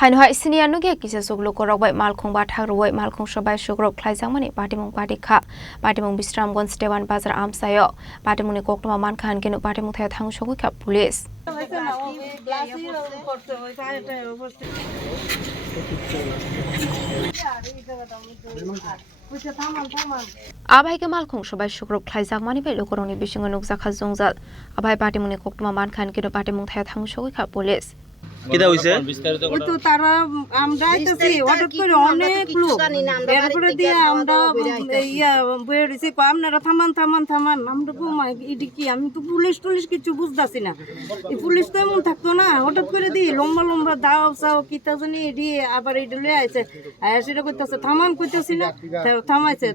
Hainhai senior nuge kisa suglo korok bai malkhung ba thak roi malkhung sabai sugrok khlaijang mani patimung party kha patimung Bisramganj Dewan Bazar amsayo patimung ni koktoma mankhan kenu patimung thaya thang shogu kha police Abai ke malkhung sabai sugrok khlaijang mani bai lokoroni bisingo nukja kha jongjal abai patimung ni koktoma mankhan kenu patimung thaya thang shogu kha police কিটা হইছে ওই তো তারা আমরা আইতাছি হঠাৎ করে অনেক লোক এরপরে দিয়ে আমরা ইয়া বইয়ে দিছি আপনারা থামান থামান থামান আমরা ঘুমাই এটি কি আমি তো পুলিশ টুলিশ কিছু বুঝতাছি না এই পুলিশ তো এমন থাকতো না হঠাৎ করে দিয়ে লম্বা লম্বা দাও চাও কিতা জানি এটি আবার এটি লয়ে আইছে সেটা কইতাছে থামান কইতাছি না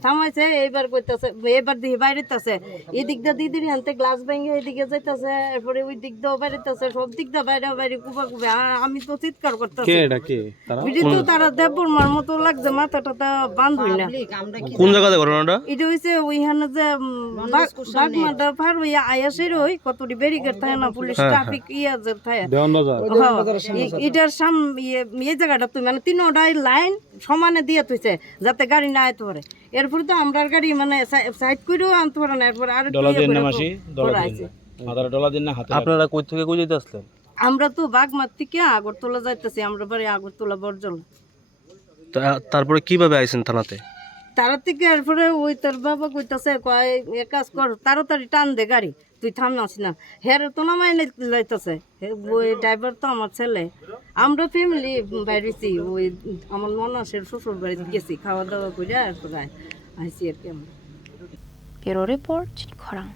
থামাইছে এইবার কইতাছে এবার দিয়ে বাইরেতাছে এদিক দিয়ে দিদির হাতে গ্লাস ভেঙে এদিকে যাইতাছে এরপরে ওই দিক দিয়ে বাইরেতাছে সব দিক দিয়ে বাইরে কুবা কুবা আমি তো চিৎকার করতেছি কে এটা কে তারা ভিডিও তো তারা দেবরমার মতো লাগছে মাথাটা বান্ধুই না কোন জায়গাতে ঘটনাটা এটা হইছে ওইখানে যে বাগমাটা পার হইয়া আয়াসের ওই কতটি ব্যারিকেড থাকে না পুলিশ ট্রাফিক ইয়া যে থাকে দেওয়ান বাজার এটার এই জায়গাটা তুই মানে তিনটাই লাইন সমানে দিয়ে তুইছে যাতে গাড়ি না আইতে পারে এরপরে তো আমরার গাড়ি মানে সাইড করেও আনতে পারে না এরপর আর আপনারা কই থেকে কই যেতে আসলেন আমরা তো বাগমার থেকে আগরতলা যাইতেছি আমরা বাড়ি আগরতলা বর্জল তারপরে কিভাবে আইছেন থানাতে তারা থেকে এরপরে ওই তোর বাবা কইতাছে কয় এক কাজ কর তাড়াতাড়ি টান দে গাড়ি তুই থামনাস না হের তো নামাই লাইতেছে ওই ড্রাইভার তো আমার ছেলে আমরা ফ্যামিলি বাইরেছি ওই আমার ননাসের শ্বশুর বাড়িতে গেছি খাওয়া দাওয়া করে এরপরে আইসি আর কি আমরা Bureau Report, Khorang.